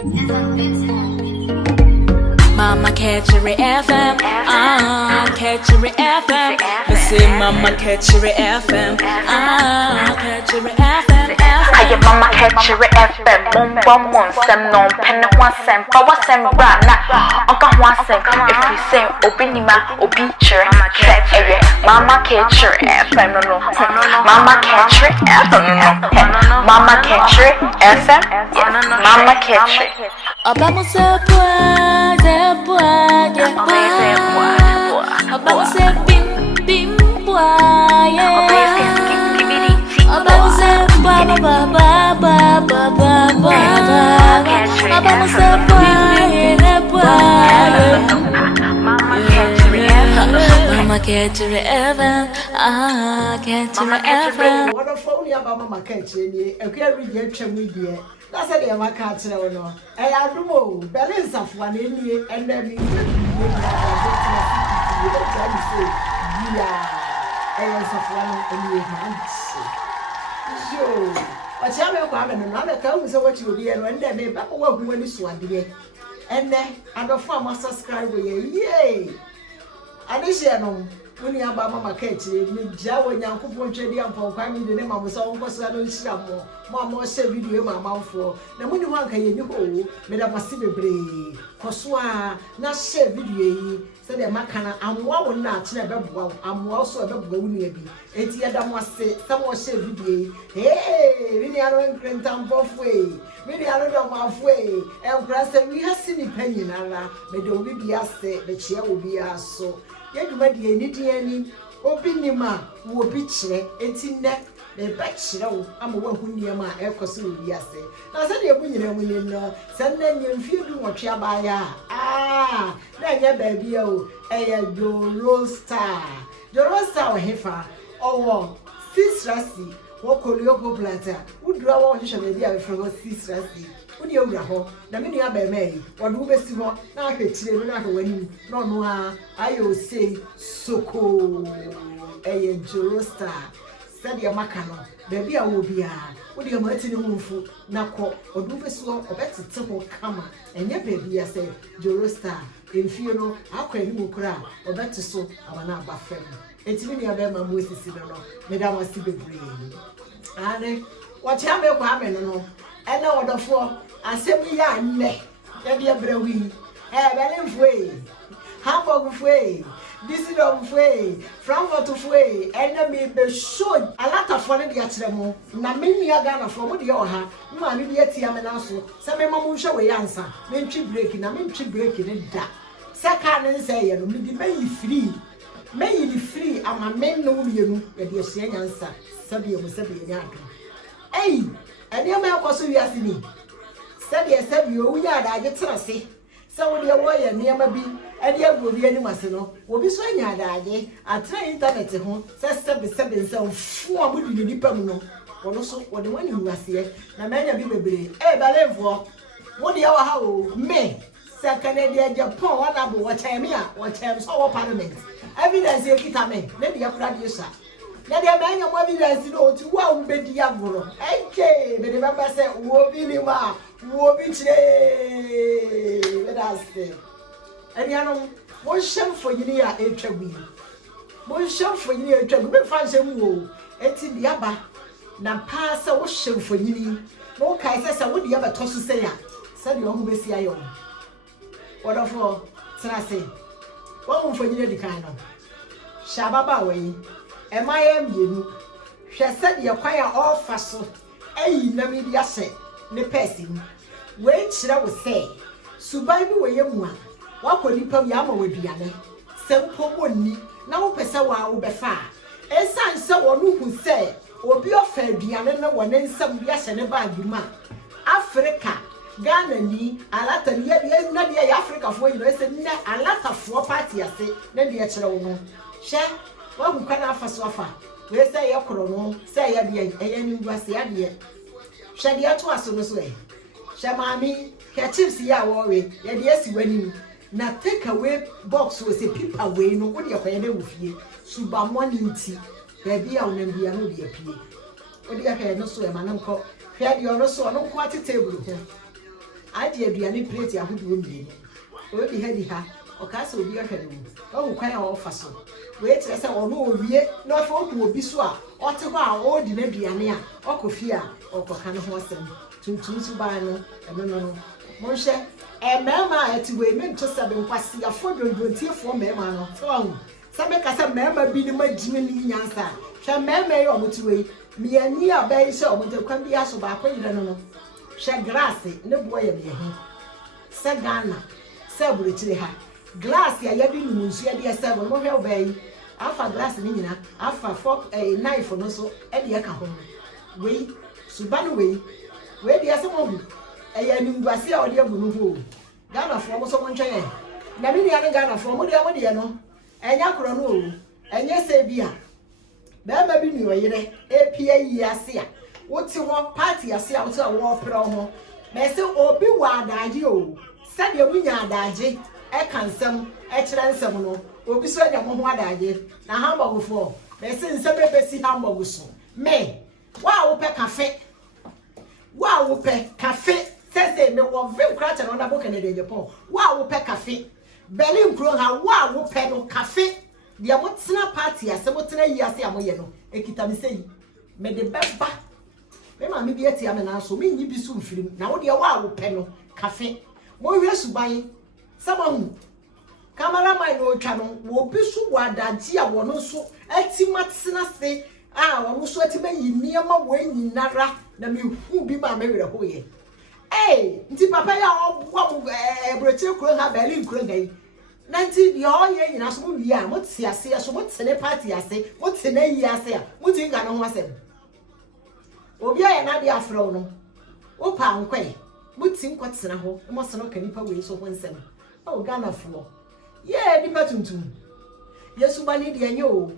Mama KaakyireFM, KaakyireFM. I say Mama KaakyireFM, KaakyireFM. I get Mama KaakyireFM, Mum Sam no pen one sem, power sem brana, Uncle one sem. If we say Obinima, Obiture, Mama KaakyireFM, no, Mama KaakyireFM, Mama KaakyireFM, Mama Kyr3. Obama say boy, Obama say bim boy, Obama say ba. Obama say boy. Mama KaakyireFM, KaakyireFM. What a phone ya Mama Kyr3, a kyr3 media. That's a day my Kyr3 no. I do more balance of one in here and then me. But I'm another come so what you be and when they may back work when this one day. And then I don't find my subscriber. Yay! And this year, no, when you have Mama Kyr3, me Jawa Yankupon Chedi and Pokami, the name of my son was I don't see more. Mamma said video my mouth for. The money one can you know, Madame Massive Coswa, not share video. Said the Macana, I'm one not never wow. I'm also a baby. And the other must say, someone share video. Hey, really, I don't grant them both way. Really, I don't know halfway. And Christ, we have seen a penny, Nana. May the will be us, the chair will be us so. Yet, ready any opinion, will be chair, 18 net. The bachelor, I'm a one who near my air costume, yes. Now, send your winning, no, send them you feel what you buy. Ah, then your baby, oh, a your star. Your star, heifer, oh, sis Rassi, what call your planter, would draw on your baby from sis Rassi. Would you have the mini abbey may, what do we see what now I could say, not when no, no, I will say, so cool, a your star. Said your macano, baby, I will be a. Would you let in a wooful, Nako, or do this law, or better temple comma, and your baby, I said, Jorosta, in funeral, how can you cry, or better so, I'm not buffet. It's really a better Moses, Madame was to be brain. And what you have no, and no other for, I said, we are ne, that dear Brewi, have an way, Hamburg way. This is of way, Frankfurt of way, and me be showed a lot of fun in the Atremo. Na many are gonna from what you have, Mammy yet Yamanaso, some mamma show a answer, mentry breaking, a mentry breaking it that. Second and say, may you free. May you be free, and my men know you, and your same answer, Sabia was Sabia Yanko. Hey, and your man was so yasini. Sabia said you, we are, I get to say. So the way near my be, and there will be any masino, will be so yard. I try internet home, says 7 so 4 would be permanent. Or also, what the one you must hear, the man be baby. Eh, Balevo, what the hour how me, Sir Canadian Japan, one abu, what I am here, what I am so parliament. Evidence you get a man, let the producer. Let the man of evidence know to one bed Yaburo. Okay, but remember, say, Wobinima. Let us say. And you know, one sham for you near a trouble. One sham for you near a trouble. We find some woe. It's in the abba. Now pass a washam for you. No Kaiser, I would the other toss to say, said your own Bessie Ion. What of all, say, one for you, the kind of Shababa way. Am I you? She said you acquire all fossil. Eh, no media say. Ne person, wait, should I say, Subabi way one. What could you put Yama with Diane? Simple one, now Pessawa will be far. A son so or who say, or be offered Diana, no one in some yes and a bag you man. Africa, Ghana, ni, a lot of years, not the Africa for you, a lot of 4 party, I say, then the actual woman. Share, what we can offer sofa. We say your chrono, say a dear, and you was the idea. Shadia to us on this way. Shamami, catches ya worry, and yes, when you not take away box with a people away, no good your head with you. Suba morning tea, baby, I'll never be a movie appear. What do you have no so a man uncle? Had you also no quite a table here. agye aduane plate ahodoɔ mmienu obi ha di ha ɔka sɛ obi ahwɛ no ɔwo kwan a ɔfa so wei kyerɛ sɛ ɔno owie na ɔfa ɔbu obi so a ɔte hɔ a ɔdi n'aduane a ɔkɔ fie a ɔkɔka no ho asɛm tuntum so baa no ɛno no monhwɛ mmarima a ɛte wei mento sɛ benkwasiafoɔ dwondwontiefoɔ mmarima no sɛ ɔho sɛ meka sɛ mmarima bi ne magyime ne nyansa a hwɛ mmarima yi ɔmo te wei mmiani a bɛyi sɛ ɔmo de kwan bi aso baako yerɛ no hwɛ graase ne boɔ yɛ mmiɛho sɛ Ghana sɛ aburokyire ha glass ya yɛde numu nsu yɛde ɛsɛ mo hwɛ ɔbɛyi afa glass ne nyina afa fork knife no so ɛde ɛka ho wei suba no wei de ɛsɛ mo hu ɛyɛ nimguase a ɔde agu no ho Ghana fo mo so mo ntwɛn yɛ na me nua ne Ghana fo mo de no ɛnya korɔ no o ɛnyɛ sɛ bi a bɛɛma bi nu ɔyere epia yi ase a wote hɔ party ase a wote a wɔpere ho mɛse obi wɔ adagye o sɛ deɛ munya adagye ɛka nsɛm ɛkyerɛ nsɛm no obi so anya mo ho adagye na hamburg fo mɛse nsɛm ebesi hamburg so me wa wo pɛ kafe sɛsɛ me wɔ vim kracha na ɔda boka ne de Japan wa wo pɛ kafe Berlin kro ha wa wo pɛ no kafe deɛ mo tena party ase mo tena yi ase a mo yɛ no ekita me sɛ me de bɛba me ma me bi atia me na so me nyi bi so mfirim na wo deɛ wa wo pɛ no kafe mo hwɛ suban samahu cameraman no twa no wo bi so wadagye a wo no so ati matena se a wo no so ati bayi niema wo anyinara na me hu bi ma me werɛ ho yɛ nti papa ya wo broche kuro ha Berlin kuro gai nanti di o ye nyina so mo wi a mo ti ase so mo tene party ase mo tene yi ase a mo ti ga no ho asem obi aye na de afro no wo pa nkwe mo ti nkotena ho mo so no kanipa we so ho nsem o Ghana fo ye nipa tuntum yesu ba ni de anye o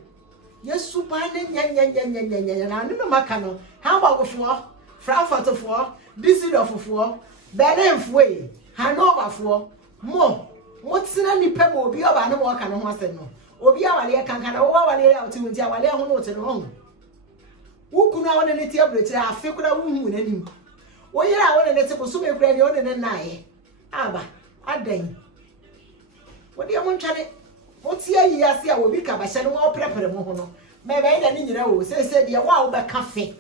yesu ba ne nya na no maka no hamburg fo Frankfurt fo Düsseldorf fo Berlin fo Hanover fo mo tena nipa mo obi oba no mo ka no ho asem no obi awale kankan na wo awale ya otimunti awale ho no ote no ho wukunu a wone ne tie abrete afi kura wuhu nanim wo yira a wone ne te boso me kura ne wone ne nae aba adan wo de mo ntwane wo tie yi ase a obi ka ba hye no wo prepare mo ho no me be da ni nyira wo se de wo be kafe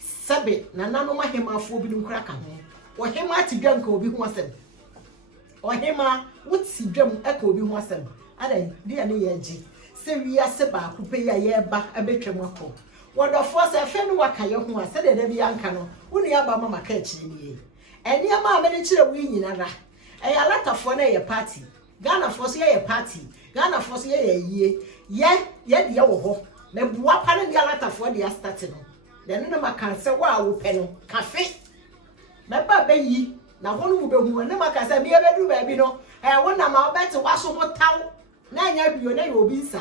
sabe na nanu mahemafo bi nim kura ka ho wo hema atidwam ka obi ho asem o hema wuti dwam aka obi ho asem adan dia ne ye gi se wi ase ba ku pe ya ye ba abetwam akọ wodofo se fe no waka ye ho ase de bi anka no woni aba mama ka akire ni eni ama me ne kire wi nyinara eya latafo na ye party Ghana fo so ye party Ghana fo so ye ye de wo ho me bua pa ne dia latafo de start no de no maka se wa wo pe no kafe me ba be yi na hono mu be hu ne maka se me be du ba bi no wona ma obete waso ho taw na anya bio na ye obi nsa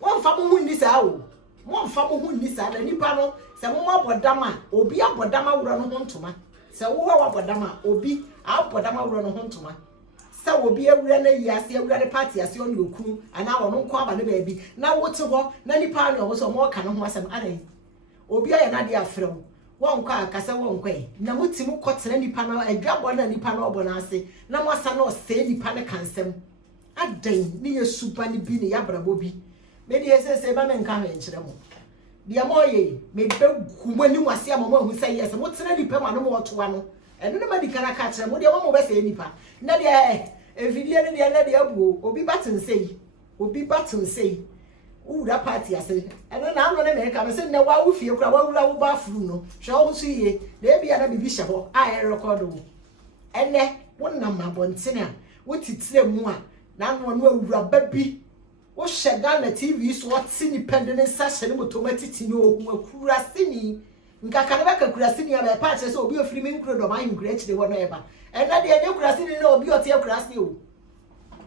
won fa mo hu ni sa o mo fa mo hu ni sa na nipa no se mo abodama obi abodama wuro no ho ntoma se wo wa abodama obi abodama wuro no ho ntoma se obi awura na yi ase awura ne party ase on okunu ana wono nko aba ne ba bi na wote ho na nipa no wo so mo ka no ho asem adan obi aye na de afrem won kwa akasa won kwa na mutimu kotena nipa no adwabo na nipa no obo na ase na mo asa na ose nipa ne kansem adan ni yesupa ni bi ne yabrabo bi me de sese ba me nka me nkyere mo de mo ye me be gumani wase amamo ahu sai yes mo tena nipa ma no mo toa no eno ne ma di kana ka kyere mo de mo be se nipa na de evidie ne de na de abuo obi batin sei ura party ase eno na ano ne me ka me se ne wa wo fie kura wa wura wo ba furu no hwe wo so ye na bia na bibi hye ho a e record wo ene wonam abonten a wo titire mu a na ano no awura ba bi wo hye Ghana TV so wati ni pende ne sa hye ne motomatiti ni ohu akura sini nka ka ne ba ka kura sini a ba pa che se obi ofiri mi nkuro do ma nkura chire wo no eba ena de enye kura sini na obi otie kura sini o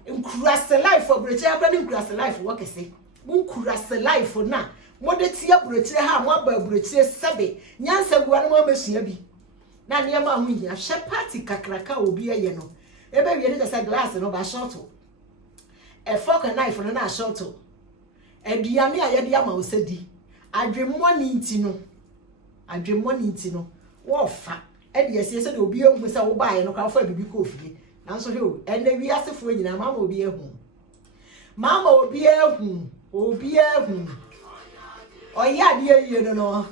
nkura se life obreche akra ne nkura se life wo kese munkura se life na mode tie burochire ha mo aba burochire sebe nyansa gua no amesua bi na ne ma hu hia hye party kakraka obi aye no ebe wie ne say glass no ba short e fork and knife no na short aduane a ye de ama osedi adwemmɔ ni nti no wo fa e de ese de obi ehu se wo bae no kwa fa bibi ko fie nanso he o ene wi asefo nyina mama obi ehu oya de yie no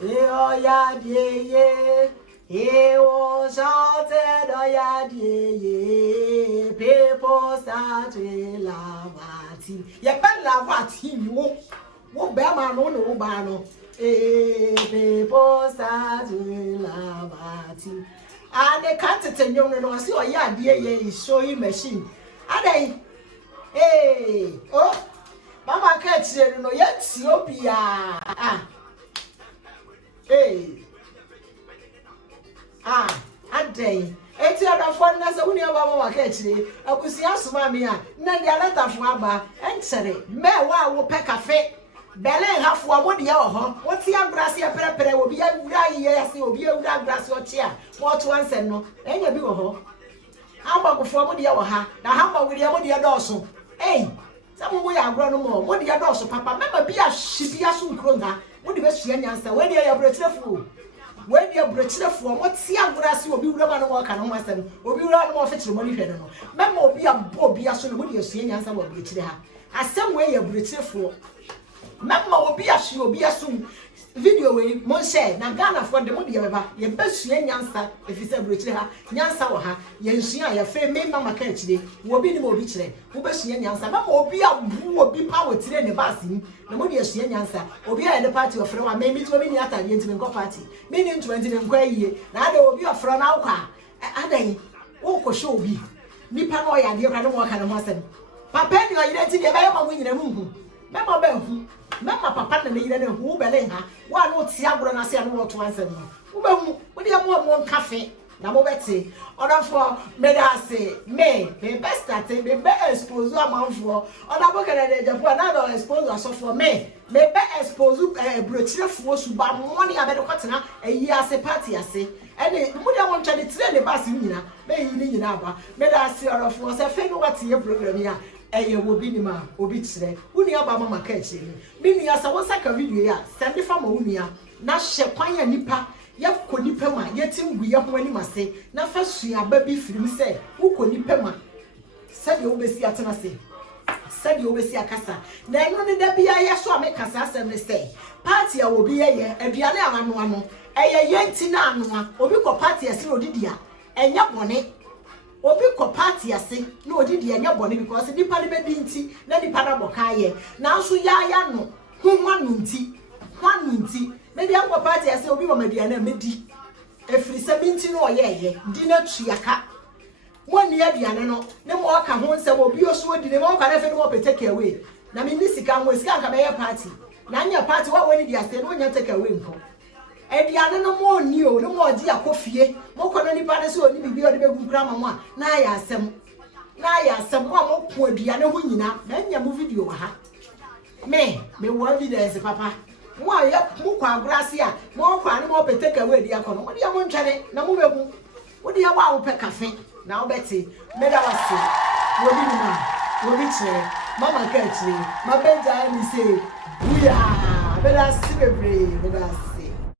oya de ye was shouted oya de ye people start to laugh ye ben laugh wo be ma no no ba no people start to laugh and they can't tell you no see oya de ye is showing machine adai oh mama KaakyireFM no yet obia adai eti adafo na se woni aba mama KaakyireFM abusia soma me a na dia letafo aba enchere me wa wo pe cafe belen hafo abodi ya ho woti agrase perepere obi awura ye ase obi awura agrase ochi a mo to ansem no enya bi wo ho amba kofo abodi ya wo ha na hamba wuri abodi ya doso samu ya agro no mo de ya doso papa mema bi a hibia so nkro nga mo de besua nyansa we de ya brechirefo mo ti agrase obi wura ma no mo ka no asem obi wura no mo fetire mo ni hwe no mema obi a obi aso no mo de asua nyansa wo brechire ha asem we ya brechirefo mema obi a hwe obi aso video we mo share na Ghana for de mo de beba ye besua nyansa efise brechire ha nyansa wo ha ye nsua ya fe me mama KaakyireFM wo bi ni mo bi kire wo besua nyansa mema obi abu obi pa wo tire ne basi na mo de asua nyansa obi a de party ofre wa me mi to bi ni atade ntime nko party me ni 20 ne nko ayie na ade obi ofre na akwa adan wo ko show obi nipa no ya de kwa no mo ka no mo asem papa ni o yire ti de ba ma mo nyina mu hu mema ba hu mema papa na ne yire ne hu bele ha wa no ti agro na se no wo to ansem no wo ba hu wo de mo cafe na mo beti odafo me da se me best start me be expose amanfo odafo kere de japo na do expose asofo me be expose brochirefo suba money abedo kotena ayi ase party ase ene mu de won twede tire ne basi nyina be yi ni nyina aba me da se odafo se fe no wate ye program ya eye wo bi ni ma obi tire uni aba mama KaakyireFM mi ni asa wo saka video ya send fa ma uni ya na hye kwan ya nipa ya koni pema yetim gu ye ho ani mase na fa sua ba bi firim se wo koni pema sabe wo besi atena se sabe wo besi akasa na eno ne da bia ye so amekasa asem ne se party a wo bi ye aduane ano eye yenti na ano obi ko party ase odidia enya bone obi ko party ase na odidia enya bone because nipa ne be di nti na nipa na boka ye na nso ya no hwanu nti me dia kwa party ase obi wo mediana medi efiri se binti no oyeye di na tuaka woni aduane no ne mo ka ho nse obi oso odi ne mo ka na fe no pe take away na me ni sika ho sika nka be party na anya party wa woni dia se no nya take away nko aduane no mo ni o no mo di akofie mo ko no nipa ne se oni bibi odi be gunkura mamo a na ya asem mo mo ko aduane ho nyina na nya mo video wa ha me wo evidence papa mo ya mo kwa agrase a mo kwa ne mo peteka we dia kono mo dia mo ntware na mo behu wo dia wa wo pe cafe na wo beti me da wase wo bi numa wo bi chere mama KaakyireFM ma benja ni say buya me da sibebre me da